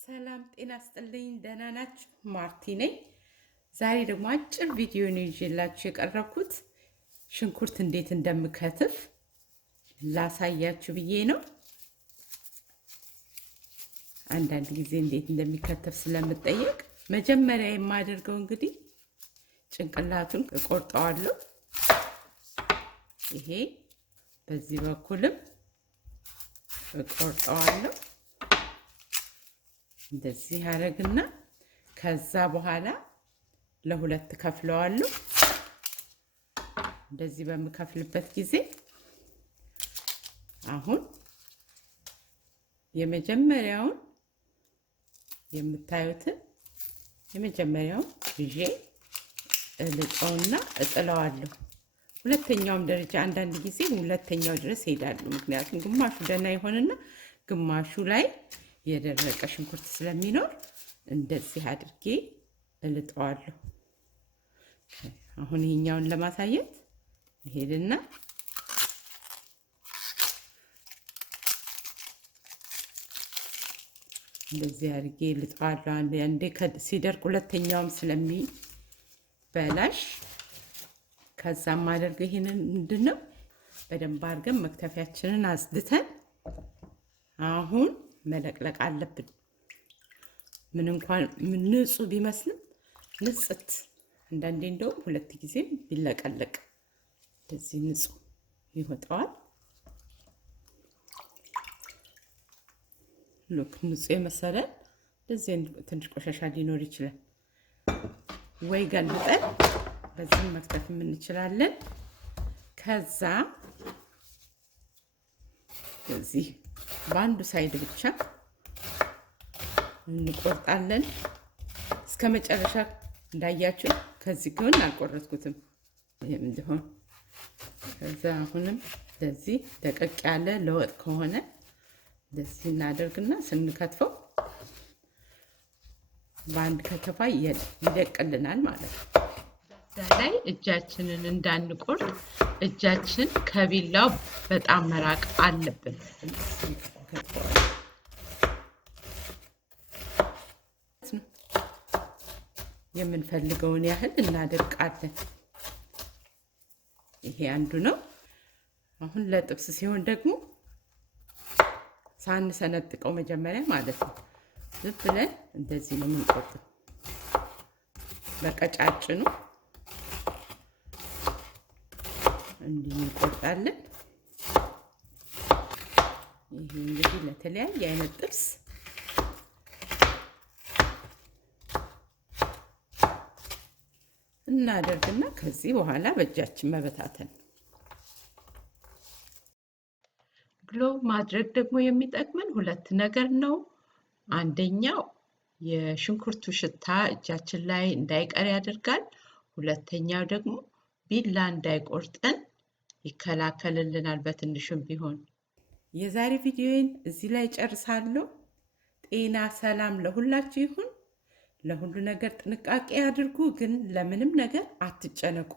ሰላም ጤና ይስጥልኝ ደህና ናችሁ? ማርቲ ነኝ። ዛሬ ደግሞ አጭር ቪዲዮ ነው ይዤላችሁ የቀረብኩት ሽንኩርት እንዴት እንደምከትፍ ላሳያችሁ ብዬ ነው። አንዳንድ ጊዜ እንዴት እንደሚከተፍ ስለምጠየቅ መጀመሪያ የማደርገው እንግዲህ ጭንቅላቱን እቆርጠዋለሁ። ይሄ በዚህ በኩልም እቆርጠዋለሁ። እንደዚህ አደርግና ከዛ በኋላ ለሁለት ከፍለዋለሁ። እንደዚህ በመከፍልበት ጊዜ አሁን የመጀመሪያውን የምታዩትን የመጀመሪያውን ይዤ እልጠውና እጥለዋለሁ። ሁለተኛውም ደረጃ አንዳንድ ጊዜ ሁለተኛው ድረስ ሄዳለሁ። ምክንያቱም ግማሹ ደህና ይሆንና ግማሹ ላይ የደረቀ ሽንኩርት ስለሚኖር እንደዚህ አድርጌ እልጠዋለሁ። አሁን ይሄኛውን ለማሳየት ይሄድና እንደዚህ አድርጌ እልጠዋለሁ። አንዴ ሲደርቅ ሁለተኛውም ስለሚበላሽ ከዛም አድርገው ይሄንን ምንድነው በደንብ አድርገን መክተፊያችንን አጽድተን አሁን መለቅለቅ አለብን። ምን እንኳን ንጹህ ቢመስልም ንጽት አንዳንዴ እንደውም ሁለት ጊዜ ቢለቀለቅ እንደዚህ ንጹህ ይወጣዋል። ሉክ ንጹህ የመሰለ እንደዚህ ትንሽ ቆሻሻ ሊኖር ይችላል። ወይ ገልብጠን በዚህ መክተፍ እንችላለን። ከዛ እዚህ በአንዱ ሳይድ ብቻ እንቆርጣለን እስከ መጨረሻ እንዳያችሁ። ከዚህ ግን አልቆረጥኩትም ይሄም እንደሆነ። ከዛ አሁንም እንደዚህ ደቀቅ ያለ ለወጥ ከሆነ እንደዚህ እናደርግና ስንከትፈው በአንድ ከተፋ ይደቅልናል ማለት ነው። ላይ እጃችንን እንዳንቆርጥ እጃችን ከቢላው በጣም መራቅ አለብን። የምንፈልገውን ያህል እናደርቃለን። ይሄ አንዱ ነው። አሁን ለጥብስ ሲሆን ደግሞ ሳንሰነጥቀው መጀመሪያ ማለት ነው ዝም ብለን እንደዚህ ነው የምንቆርጠው በቀጫጭኑ እንዲህ እንቆርጣለን። ይሄ እንግዲህ ለተለያየ አይነት ጥብስ እናደርግና ከዚህ በኋላ በእጃችን መበታተን። ግሎቭ ማድረግ ደግሞ የሚጠቅመን ሁለት ነገር ነው። አንደኛው የሽንኩርቱ ሽታ እጃችን ላይ እንዳይቀር ያደርጋል። ሁለተኛው ደግሞ ቢላ እንዳይቆርጠን ይከላከልልናል በትንሹም ቢሆን። የዛሬ ቪዲዮዬን እዚህ ላይ ጨርሳለሁ። ጤና ሰላም ለሁላችሁ ይሁን። ለሁሉ ነገር ጥንቃቄ አድርጉ፣ ግን ለምንም ነገር አትጨነቁ።